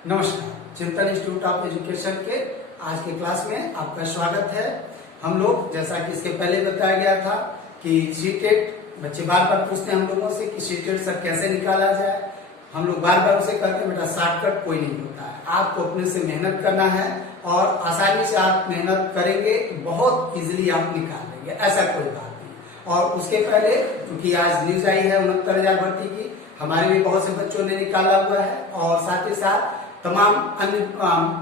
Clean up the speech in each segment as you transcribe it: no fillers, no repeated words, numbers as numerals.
नमस्कार, चिंतन institute of education के आज के क्लास में आपका स्वागत है। हम लोग जैसा कि इसके पहले बताया गया था कि सीटेट बच्चे बार बार पूछते हैं हम लोगों से कि सीटेट सर कैसे निकाला जाए। हम लोग बार बार उसे कहते हैं बेटा शॉर्टकट कोई नहीं होता है, आपको अपने से मेहनत करना है और आसानी से आप मेहनत करेंगे बहुत इजीली आप निकाल लेंगे, ऐसा कोई बात नहीं। और उसके पहले क्योंकि आज न्यूज आई है 69,000 भर्ती की, हमारे भी बहुत से बच्चों ने निकाला हुआ है और साथ ही साथ तमाम अन्य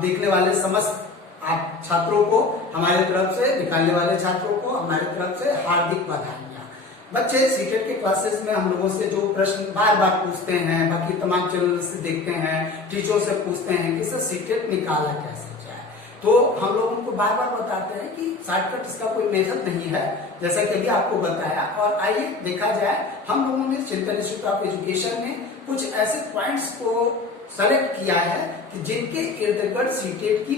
देखने वाले समस्त आप छात्रों को हमारे तरफ से, निकालने वाले छात्रों को हमारे तरफ से हार्दिक बधाइयां। बच्चे सीटेट के क्लासेस में हम लोगों से जो प्रश्न बार बार पूछते हैं, बाकी तमाम चैनल से देखते हैं, टीचरों से पूछते हैं कि सर सीटेट निकाला कैसे जाए, तो हम लोग उनको बार बार बताते हैं कि शॉर्टकट इसका कोई मेथड नहीं है, जैसा कि अभी आपको बताया। और आइए देखा जाए, हम लोगों ने चिंतन इंस्टीट्यूट ऑफ एजुकेशन में कुछ ऐसे पॉइंट्स को सेलेक्ट किया है कि जिनके इर्द गिर्द सीटेट की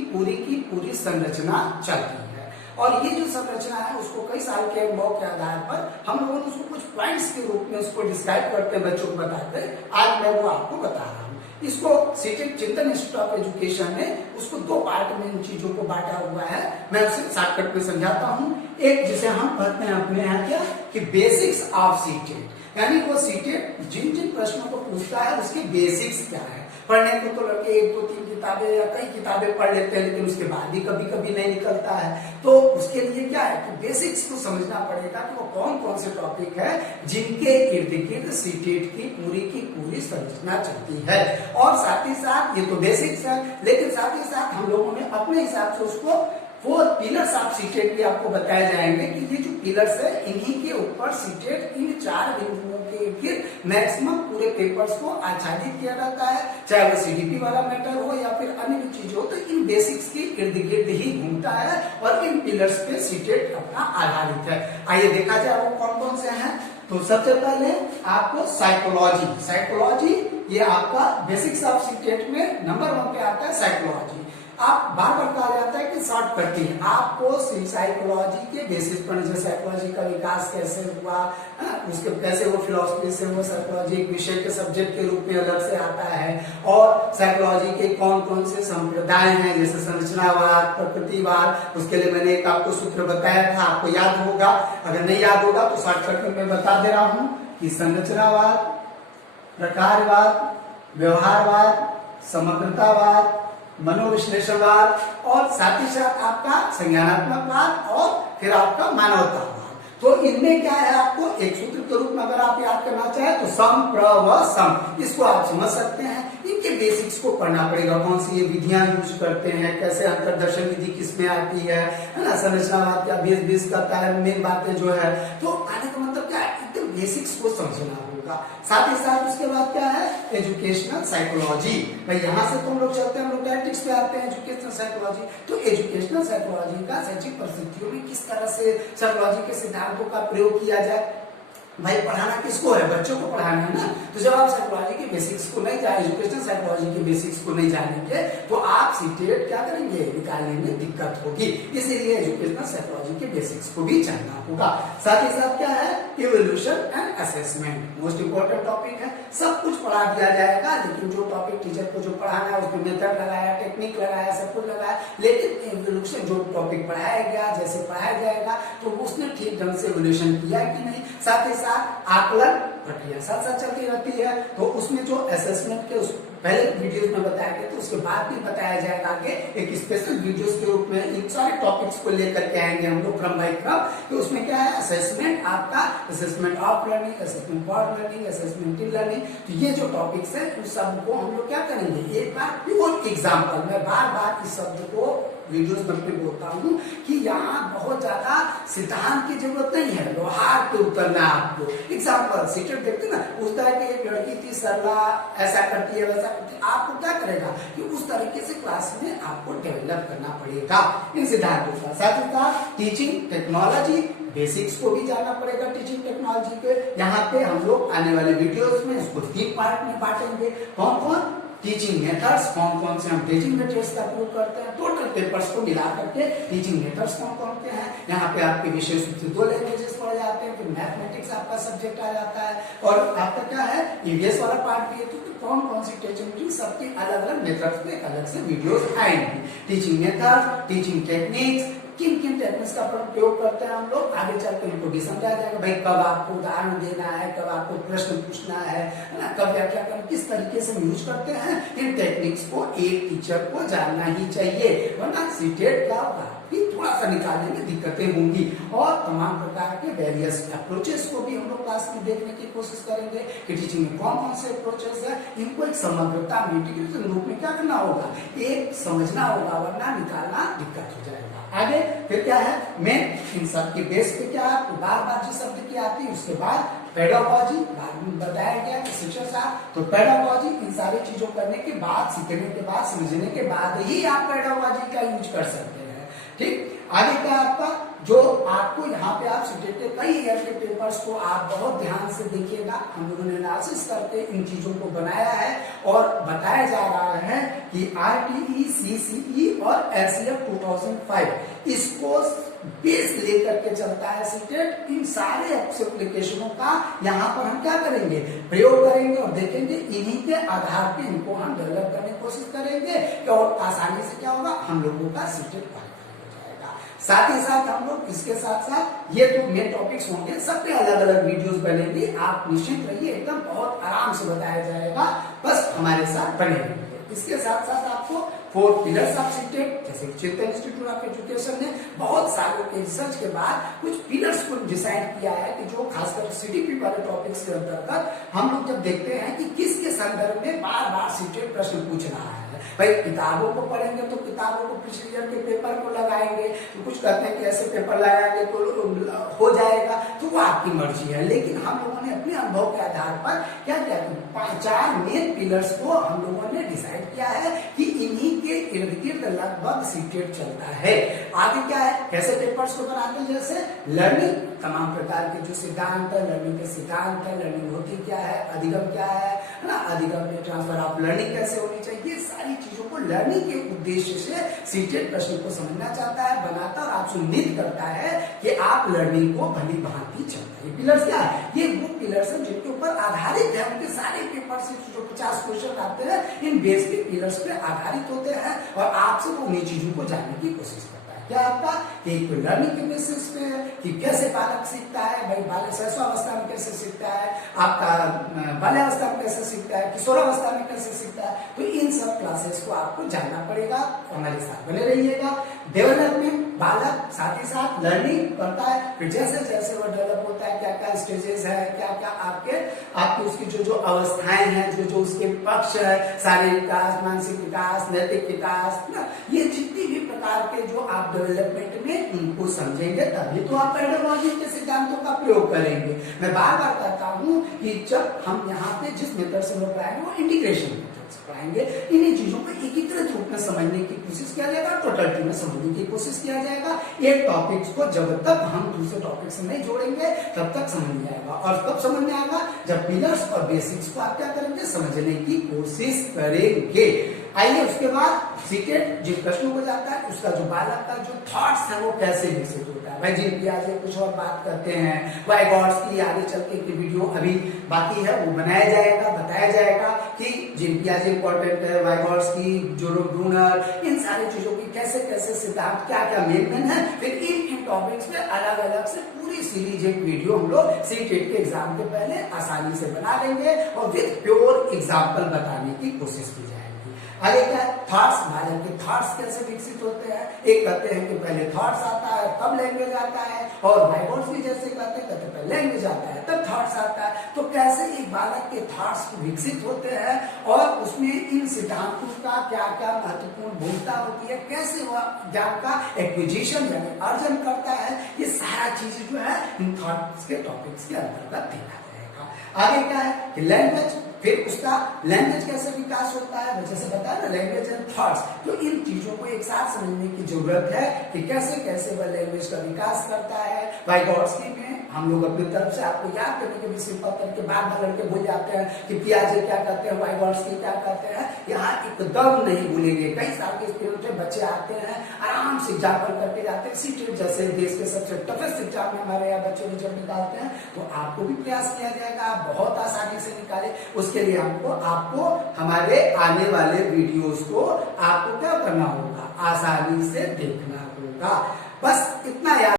पूरी संरचना चलती है। और ये जो संरचना है उसको कई साल के अनुभव के आधार पर हम लोगों ने उसको कुछ पॉइंट्स के रूप में उसको डिस्क्राइब करते हैं, बच्चों को बताते हैं। आज मैं वो आपको बता रहा हूँ। इसको सीटेट चिंतन इंस्टीट्यूट ऑफ एजुकेशन ने उसको दो पार्ट में इन चीजों को बांटा हुआ है। मैं उसे शॉर्टकट में समझाता हूँ। एक जिसे हम कहते हैं अपने यहाँ क्या कि बेसिक्स ऑफ सीटेट, यानी वो सीटेट जिन जिन प्रश्नों को पूछता है उसके बेसिक्स क्या है। पढ़ने को तो लड़के 1, 2, 3 किताबें या कई किताबें पढ़ लेते हैं, लेकिन उसके बाद भी कभी कभी नहीं निकलता है। तो उसके लिए क्या है कि बेसिक्स को समझना पड़ेगा कि वो कौन कौन से टॉपिक है जिनके इर्द गिर्द सीटेट की पूरी संरचना चलती है। और साथ ही साथ ये तो बेसिक्स है, लेकिन साथ ही साथ हम लोगों ने अपने हिसाब से उसको वो पिलर्स ऑफ सीटेट भी आपको बताए जाएंगे कि ये जो पिलर्स है इन्हीं के ऊपर सीटेट इन 4 बिंदुओं के इर्द मैक्सिमम पूरे पेपर्स को आच्छादित किया जाता है, चाहे वो सीडीपी वाला मैटर हो या फिर अन्य भी चीज हो, तो इन बेसिक्स के इर्द गिर्द ही घूमता है और इन पिलर्स पे सीटेट अपना आधारित है। आइए देखा जाए वो कौन कौन से हैं। तो सबसे पहले आपको साइकोलॉजी ये आपका बेसिक्स ऑफ सीटेट में नंबर 1 पे आता है। साइकोलॉजी आप बार बार कहा जाता है कि शॉर्ट करती है, आपको साइकोलॉजी के बेसिस पर, जैसे साइकोलॉजी का विकास कैसे हुआ, उसके कैसे वो फिलोसफी से वो साइकोलॉजी एक विषय के सब्जेक्ट के रूप में अलग से आता है। और साइकोलॉजी के कौन कौन से संप्रदाय हैं, जैसे संरचनावाद, प्रकृतिवाद, उसके लिए मैंने एक आपको सूत्र बताया था, आपको याद होगा। अगर नहीं याद होगा तो शॉर्टकट में मैं बता दे रहा हूं कि संरचनावाद, प्रकारवाद, व्यवहारवाद, समग्रतावाद, मनोविश्लेषणवाद और साथ ही साथ आपका संज्ञानात्मकवाद और फिर आपका मानवतावाद। तो इनमें क्या है, आपको एक सूत्र के रूप में अगर आप याद करना चाहे तो सम प्र व सम, इसको आप समझ सकते हैं। इनके बेसिक्स को पढ़ना पड़ेगा, कौन सी ये विधियां यूज करते हैं, कैसे अंतर्दर्शन विधि किसमें आती है ना, संरचनावाद क्या बेस करता है, मेन बातें जो है। तो आने का मतलब क्या है, एकदम बेसिक्स को समझना होगा। साथ ही साथ उसके बाद क्या है, एजुकेशनल साइकोलॉजी। भाई यहाँ से तो हम लोग चलते हैं, हम लोग टैक्टिक्स पे आते हैं एजुकेशनल साइकोलॉजी। तो एजुकेशनल साइकोलॉजी का शैक्षिक परिस्थितियों में किस तरह से साइकोलॉजी के सिद्धांतों का प्रयोग किया जाए। भाई पढ़ाना किसको है, बच्चों को पढ़ाना है ना। तो जब आप साइकोलॉजी के बेसिक्स को नहीं जाने, एजुकेशनल साइकोलॉजी के बेसिक्स को नहीं जानेंगे तो आप सीटेट क्या करेंगे, निकालने में दिक्कत होगी। इसीलिए एजुकेशनल साइकोलॉजी के बेसिक्स को भी जानना होगा। साथ ही साथ क्या है, evolution and assessment most important topic है। सब कुछ पढ़ा दिया जाएगा, लेकिन जो टॉपिक टीचर को जो पढ़ाना है उसमें मेथड लगाया, टेक्निक लगाया, सब कुछ लगाया, लेकिन इवोल्यूशन जो टॉपिक पढ़ाया गया, जैसे पढ़ाया जाएगा तो उसने ठीक ढंग से इवोल्यूशन किया कि नहीं। साथ ही आकलन प्रक्रिया साथ साथ चलती रहती है। तो उसमें जो असेसमेंट के उस पहले वीडियोस में बताया गया, तो उसके बाद भी बताया जाएगा आगे एक स्पेशल वीडियोस के रूप में इन सारे टॉपिक्स को लेकर के आएंगे हम लोग क्रम बाय क्रम। तो उसमें क्या है, असेसमेंट आपका, assessment of learning, assessment for learning, assessment in learning. तो ये जो टॉपिक्स है उन सब को हम लोग क्या करेंगे, एक बार प्योर एग्जाम्पल, मैं बार बार इस शब्द को वीडियोस में बोलता हूँ कि यहाँ बहुत ज्यादा सिद्धांत की जरूरत नहीं है, व्यवहार पे उतरना है आपको। एग्जाम्पल सीटेट देखते ना, उस तरह की एक लड़की थी, सरला ऐसा करती है वैसा करती है, आपको क्या करेगा कि उस तरीके से क्लास में आपको डेवलप करना पड़ेगा इन सिद्धांतों का। साथ ही साथ टीचिंग टेक्नोलॉजी बेसिक्स को भी जानना पड़ेगा टीचिंग टेक्नोलॉजी के। यहाँ पे हम लोग आने वाले वीडियोस में इसको 3 पार्ट में बांटेंगे। कौन कौन, टीचिंग मेथड्स, कौन कौन से हम टीचिंग मेथड्स का प्रयोग करते हैं, टोटल पेपर्स को मिला करके टीचिंग मेथड्स कौन कौन से हैं। यहाँ पे आपके विषय सूत्र 2 लैंग्वेजेस पढ़े जाते हैं, फिर मैथमेटिक्स आपका सब्जेक्ट आ जाता है, और आपका क्या है ईवीएस वाला पार्ट भी है। तो कौन कौन सी टीचिंग सबके अलग अलग मेथड्स पे अलग से वीडियोस आएंगी। टीचिंग मेथड, टीचिंग टेक्निक्स, किन किन टेक्निक्स का प्रयोग करते हैं हम लोग, आगे चलकर इनको भी समझा जाएगा। भाई कब आपको उदाहरण देना है, कब आपको प्रश्न पूछना है ना, कब व्याख्या करना, किस तरीके से यूज करते हैं, इन टेक्निक्स को एक टीचर को जानना ही चाहिए, वरना सीटेट क्या होगा कि थोड़ा सा निकालने में दिक्कतें होंगी। और तमाम प्रकार के वेरियस अप्रोचेस को भी हम लोग क्लास में देखने की कोशिश करेंगे कि टीचिंग में कौन कौन से अप्रोचेस है, इनको एक समग्रता में इंटीग्रेटेड रूप में क्या करना होगा, एक समझना होगा, वरना निकालना दिक्कत हो जाएगा। आगे फिर क्या है, मैं इन सब के बेस पे क्या है, बार बार जो शब्द की आती है, उसके बाद पेडागोजी बाद में बताया गया कि शिक्षण शास्त्र, तो पेडागोजी इन सारी चीजों करने के बाद, सीखने के बाद, समझने के बाद ही आप पेडागोजी का यूज कर सकते हैं। ठीक, आगे क्या आपका जो आपको यहाँ पे आप सीटेट के कई ईयर के पेपर्स को आप बहुत ध्यान से देखिएगा, हम लोगों ने एनालिसिस करके इन चीजों को बनाया है और बताया जा रहा है कि आरटीई, सीसीई और एससीएफ 2005 इसको बेस लेकर के चलता है सीटेट। इन सारे एप्लीकेशनों का यहाँ पर हम क्या करेंगे, प्रयोग करेंगे और देखेंगे, इन्हीं के आधार पे इनको हम डेवलप करने की कोशिश करेंगे और आसानी से क्या होगा, हम लोगों का सीटेट साथ ही साथ हम लोग इसके साथ साथ ये जो मेन टॉपिक्स होंगे सबके अलग अलग वीडियोस बनेंगे, आप निश्चित रहिए, एकदम बहुत आराम से बताया जाएगा, बस हमारे साथ बने रहिए। इसके साथ साथ आपको 4 पिलर्स ऑफ सीटेट, जैसे चिंतन इंस्टीट्यूट ऑफ एजुकेशन ने बहुत सालों के रिसर्च के बाद कुछ पिलर्स को डिसाइड किया है कि जो खासकर सीडीपी वाले टॉपिक्स के अंतर्गत हम लोग जब देखते हैं कि किसके संदर्भ में बार बार सीटेट प्रश्न पूछ रहा है। भाई किताबों को पढ़ेंगे तो किताबों को पिछले ईयर के पेपर को लगाएंगे, तो कुछ कहते हैं कि ऐसे पेपर लगाएंगे तो हो जाएगा, तो वो आपकी मर्जी है। लेकिन हम लोगों ने अपने अनुभव के आधार पर क्या किया, 4 मेन पिलर्स को हम लोगों ने डिसाइड किया है कि इन्हीं के इर्द गिर्द लगभग सीटेट चलता है। आगे क्या है, कैसे पेपर्स को बनाते हैं, जैसे लर्निंग, तमाम प्रकार के जो सिद्धांत है, लर्निंग के सिद्धांत है, लर्निंग होती क्या है, अधिगम क्या है ना, अधिगम में ट्रांसफर ऑफ लर्निंग कैसे होनी चाहिए, सारी चीजों को लर्निंग के उद्देश्य से सीटेट प्रश्न को समझना चाहता है, बनाता और आपसे उम्मीद करता है कि आप लर्निंग को भली भांति चलता है। पिलर्स क्या है, ये वो पिलर्स हैं जिनके ऊपर आधारित है, उनके सारे पेपर से जो 50 क्वेश्चन आते हैं इन बेस के पिलर्स पे आधारित होते हैं और आपसे वो उन्हीं चीजों को जानने की कोशिश करता है। क्या आपका एक लर्निंग के बेसिस पे है कि कैसे बालक सीखता है, भाई बालक शैशवावस्था में कैसे सीखता है, आपका बाल्यावस्था में कैसे सीखता है, किशोरावस्था में कैसे सीखता है, तो इन सब क्लासेस को आपको जानना पड़ेगा, हमारे साथ बने रहिएगा। डेवलपमेंट, बालक साथ ही साथ लर्निंग करता है, फिर जैसे जैसे वो डेवलप होता है, क्या क्या स्टेजेस है, क्या क्या आपके उसकी जो अवस्थाएं हैं, जो उसके पक्ष है, शारीरिक विकास, मानसिक विकास, नैतिक विकास, ये जितनी भी प्रकार के जो आप डेवलपमेंट में उनको समझेंगे तभी तो आप पेडागोजी के सिद्धांतों का प्रयोग करेंगे। मैं बार बार कहता हूँ कि जब हम यहाँ पे जिस मेथड से लोग पढ़ाएंगे वो इंटीग्रेशन मेथड से पढ़ाएंगे, इन्हीं चीजों को एकीकृत रूप में समझने की कोशिश किया जाएगा, टोटलिटी में समझने की कोशिश किया जाएगा। एक टॉपिक्स को जब तक हम दूसरे टॉपिक से नहीं जोड़ेंगे तब तक समझ नहीं आएगा, और कब समझ में आएगा, जब पिलर्स और बेसिक्स को आप क्या करेंगे, समझने की कोशिश करेंगे। आइए उसके बाद सीटेट जिन प्रश्नों को जाता है उसका जो बालक का जो थॉट्स है वो कैसे विकसित होता है। भाई जिन पियाजे कुछ और बात करते हैं, वाइगॉट्स की आगे चल के वीडियो अभी बाकी है, वो बनाया जाएगा, बताया जाएगा कि जिन पियाजे इंपॉर्टेंट है, वाइगॉट्स की, जोरो ब्रूनर, इन सारी चीजों की कैसे कैसे सिद्धांत क्या क्या मेन है, फिर इन टॉपिक्स में अलग अलग से पूरी सीरीज एक वीडियो हम लोग सीटेट के एग्जाम के पहले आसानी से बना लेंगे और विद प्योर एग्जाम्पल बताने की कोशिश की जाएगी। आगे क्या है, थॉट्स, बालक के थॉट्स कैसे विकसित होते हैं। एक कहते हैं कि पहले थॉट्स आता है तब लैंग्वेज आता है, और वाइगॉट्स भी जैसे कहते हैं पहले लैंग्वेज आता है तब थॉट्स आता है। तो कैसे एक बालक के थॉट्स विकसित होते हैं और उसमें इन सिद्धांतों का क्या क्या महत्वपूर्ण भूमिका होती है, कैसे वह ज्ञान का एक्विजिशन यानी अर्जन करता है, ये सारा चीज जो है इन थॉट्स के टॉपिक्स के अंतर्गत देखा जाएगा। आगे क्या है कि लैंग्वेज, फिर उसका लैंग्वेज कैसे विकास होता है, जैसे बताया ना लैंग्वेज एंड थॉट्स, तो इन चीजों को एक साथ समझने की जरूरत है कि कैसे कैसे वह लैंग्वेज का विकास करता है। वाइगॉट्स्की में हम लोग अपनी तरफ से आपको याद करने के भी सिंपल करके बार बार लड़के भूल जाते हैं कि पियाजे क्या कहते हैं, वाइगॉट्स्की क्या कहते हैं, यहाँ एकदम नहीं भूलेंगे। कई साल के एक्सपीरियंस बच्चे आते हैं आराम से एग्जाम करके जाते हैं। सीटेट जैसे देश के सबसे टफेस्ट एग्जाम में हमारे यहाँ बच्चे रिजल्ट निकालते हैं, तो आपको भी प्रयास किया जाएगा, आप बहुत आसानी से निकाले। उसके लिए आपको हमारे आने वाले वीडियोस को आपको क्या करना होगा, आसानी से देखना होगा। बस इतना याद